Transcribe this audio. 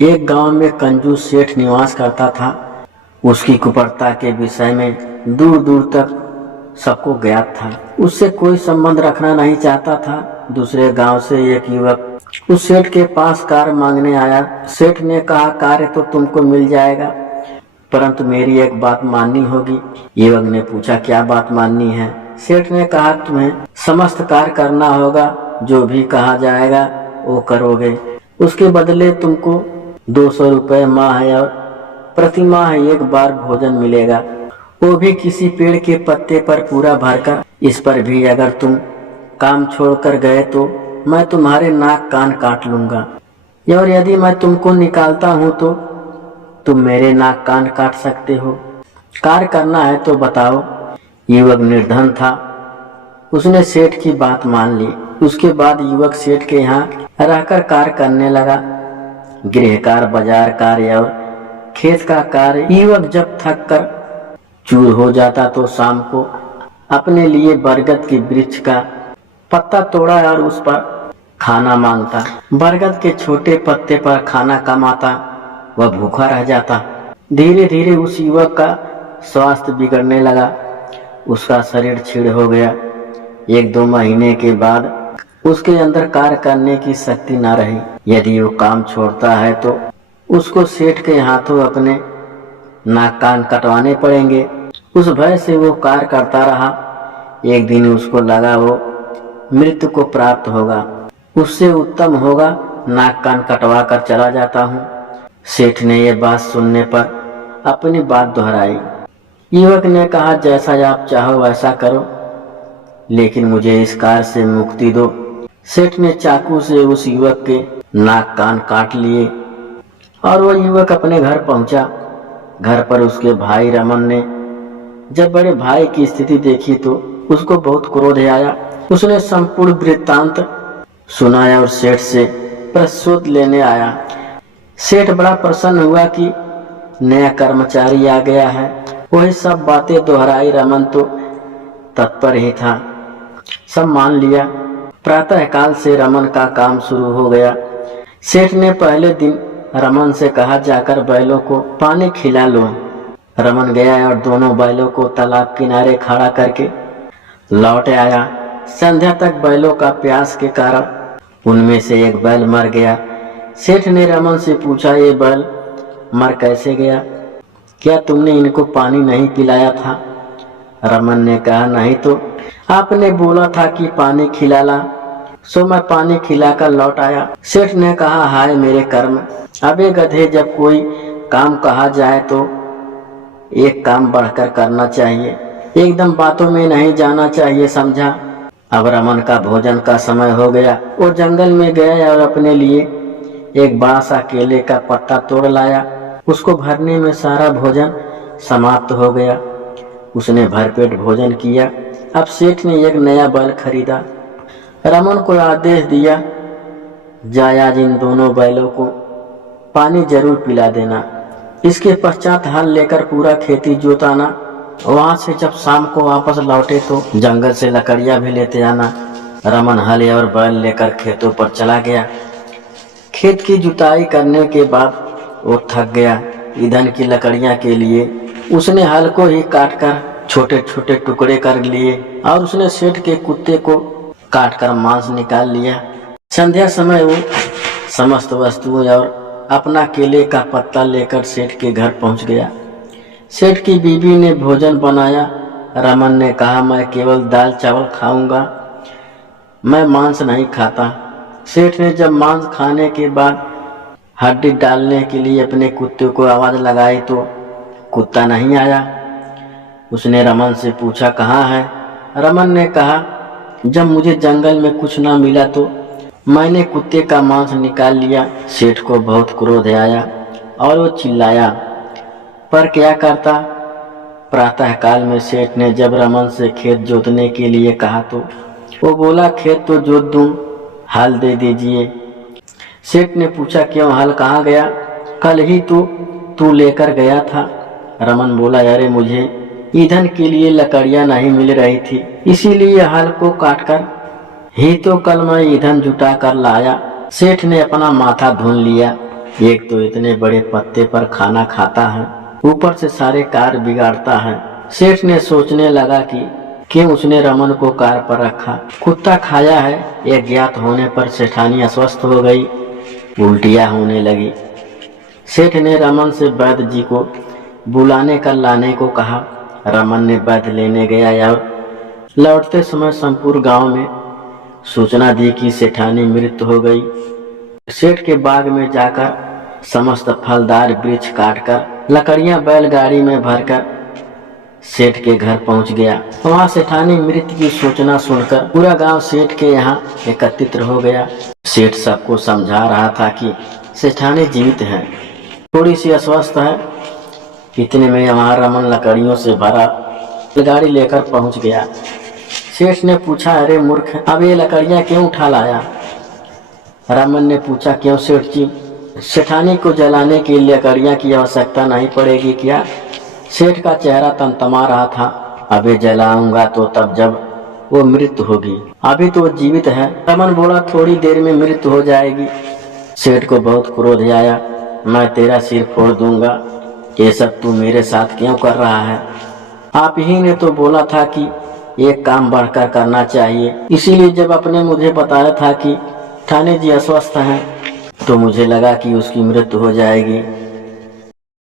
एक गांव में कंजूस सेठ निवास करता था। उसकी कुप्रथा के विषय में दूर दूर तक सबको ज्ञात था। उससे कोई संबंध रखना नहीं चाहता था। दूसरे गांव से एक युवक उस सेठ के पास कार्य मांगने आया। सेठ ने कहा, कार्य तो तुमको मिल जाएगा, परंतु मेरी एक बात माननी होगी। युवक ने पूछा, क्या बात माननी है? सेठ ने कहा, तुम्हें समस्त कार्य करना होगा, जो भी कहा जाएगा वो करोगे। उसके बदले तुमको 200 रुपये माह और प्रति माह एक बार भोजन मिलेगा, वो भी किसी पेड़ के पत्ते पर पूरा भरकर। इस पर भी अगर तुम काम छोड़कर गए तो मैं तुम्हारे नाक कान काट लूंगा, और यदि मैं तुमको निकालता हूं तो तुम मेरे नाक कान काट सकते हो। कार्य करना है तो बताओ। युवक निर्धन था, उसने सेठ की बात मान ली। उसके बाद युवक सेठ के यहाँ रहकर कार्य करने लगा। गृह कार्य, बाजार कार्य और खेत का कार्य। युवक जब थक कर चूर हो जाता तो शाम को अपने लिए बरगद के वृक्ष का पत्ता तोड़ा और उस पर खाना मांगता। बरगद के छोटे पत्ते पर खाना कमाता, वह भूखा रह जाता। धीरे धीरे उस युवक का स्वास्थ्य बिगड़ने लगा, उसका शरीर छीड़ हो गया। 1-2 महीने के बाद उसके अंदर कार्य करने की शक्ति न रही। यदि वो काम छोड़ता है तो उसको सेठ के हाथों अपने नाक कान कटवाने पड़ेंगे। उस भय से वो कार्य करता रहा। एक दिन उसको लगा वो मृत्यु को प्राप्त होगा, उससे उत्तम होगा नाक कान कटवा कर चला जाता हूँ। सेठ ने यह बात सुनने पर अपनी बात दोहराई। युवक ने कहा, जैसा आप चाहो वैसा करो, लेकिन मुझे इस कार्य से मुक्ति दो। सेठ ने चाकू से उस युवक के नाक कान काट लिए और वह युवक अपने घर पहुंचा। घर पर उसके भाई रमन ने जब बड़े भाई की स्थिति देखी तो उसको बहुत क्रोध आया। उसने संपूर्ण वृत्तांत सुनाया और सेठ से प्रतिशोध लेने आया। सेठ बड़ा प्रसन्न हुआ कि नया कर्मचारी आ गया है। वही सब बातें दोहराई। रमन तो तत्पर ही था, सब मान लिया। प्रातः काल से रमन का काम शुरू हो गया। सेठ ने पहले दिन रमन से कहा, जाकर बैलों को पानी खिला लो। रमन गया और दोनों बैलों को तालाब किनारे खड़ा करके लौट आया। संध्या तक बैलों का प्यास के कारण उनमें से एक बैल मर गया। सेठ ने रमन से पूछा, ये बैल मर कैसे गया? क्या तुमने इनको पानी नहीं पिलाया था? रमन ने कहा, नहीं तो आपने बोला था कि पानी खिला ला, सो मैं पानी खिलाकर लौट आया। सेठ ने कहा, हाय मेरे कर्म, अबे गधे, जब कोई काम कहा जाए तो एक काम बढ़कर करना चाहिए, एकदम बातों में नहीं जाना चाहिए, समझा? अब रमन का भोजन का समय हो गया। वो जंगल में गया और अपने लिए एक बड़ा सा केले का पत्ता तोड़ लाया। उसको भरने में सारा भोजन समाप्त हो गया। उसने भरपेट भोजन किया। अब सेठ ने एक नया बैल खरीदा। रमन को आदेश दिया, जाए आज इन दोनों बैलों को पानी जरूर पिला देना। इसके पश्चात हल लेकर पूरा खेती जोताना। वहां से जब शाम को वापस लौटे तो जंगल से लकड़ियां भी लेते आना। रमन हल और बैल लेकर खेतों पर चला गया। खेत की जुताई करने के बाद वो थक गया। ईंधन की लकड़ियां के लिए उसने हल को ही काटकर छोटे छोटे टुकड़े कर लिए और उसने सेठ के कुत्ते को काटकर मांस निकाल लिया। संध्या समय वो समस्त वस्तुएं और अपना केले का पत्ता लेकर सेठ के घर पहुंच गया। सेठ की बीवी ने भोजन बनाया। रमन ने कहा, मैं केवल दाल चावल खाऊंगा, मैं मांस नहीं खाता। सेठ ने जब मांस खाने के बाद हड्डी डालने के लिए अपने कुत्ते को आवाज लगाई तो कुत्ता नहीं आया। उसने रमन से पूछा, कहाँ है? रमन ने कहा, जब मुझे जंगल में कुछ ना मिला तो मैंने कुत्ते का मांस निकाल लिया। सेठ को बहुत क्रोध आया और वो चिल्लाया, पर क्या करता? प्रातः काल में सेठ ने जब रमन से खेत जोतने के लिए कहा तो वो बोला, खेत तो जोत दूं, हल दे दीजिए। सेठ ने पूछा, क्यों, हल कहाँ गया? कल ही तो तू लेकर गया था। रमन बोला, अरे मुझे ईंधन के लिए लकड़ियां नहीं मिल रही थी, इसीलिए हल को काटकर ही तो कल मैं ईंधन जुटा कर लाया। सेठ ने अपना माथा धुन लिया एक तो इतने बड़े पत्ते पर खाना खाता है, ऊपर से सारे कार्य बिगाड़ता है। सेठ ने सोचने लगा कि क्यों उसने रमन को कार पर रखा। कुत्ता खाया है यह ज्ञात होने पर सेठानी अस्वस्थ हो गई, उल्टियां होने लगी। सेठ ने रमन से वैद्य जी को बुलाने कर लाने को कहा। रमन ने वैद्य लेने गया और लौटते समय संपूर्ण गांव में सूचना दी कि सेठानी मृत हो गई। सेठ के बाग में जाकर समस्त फलदार वृक्ष काटकर लकड़ियां बैलगाड़ी में भरकर सेठ के घर पहुंच गया। वहां सेठानी मृत्यु की सूचना सुनकर पूरा गांव सेठ के यहाँ एकत्रित हो गया। सेठ सबको समझा रहा था कि सेठानी जीवित है, थोड़ी सी अस्वस्थ है। इतने में वहां रमन लकड़ियों से भरा गाड़ी लेकर पहुंच गया। सेठ ने पूछा, अरे मूर्ख, अब ये लकड़ियां क्यों उठा लाया? रमन ने पूछा, क्यों सेठ जी, सेठानी को जलाने के लिए लकड़ियां की आवश्यकता नहीं पड़ेगी क्या? सेठ का चेहरा तमतमा रहा था। अभी जलाऊंगा तो तब जब वो मृत्यु होगी, अभी तो वो जीवित है। रमन बोला, थोड़ी देर में मृत्यु हो जाएगी। सेठ को बहुत क्रोध आया, मैं तेरा सिर फोड़ दूंगा, ये सब तू मेरे साथ क्यों कर रहा है? आप ही ने तो बोला था कि एक काम बढ़कर करना चाहिए, इसीलिए जब आपने मुझे बताया था कि ठाणे जी अस्वस्थ हैं तो मुझे लगा कि उसकी मृत्यु हो जाएगी।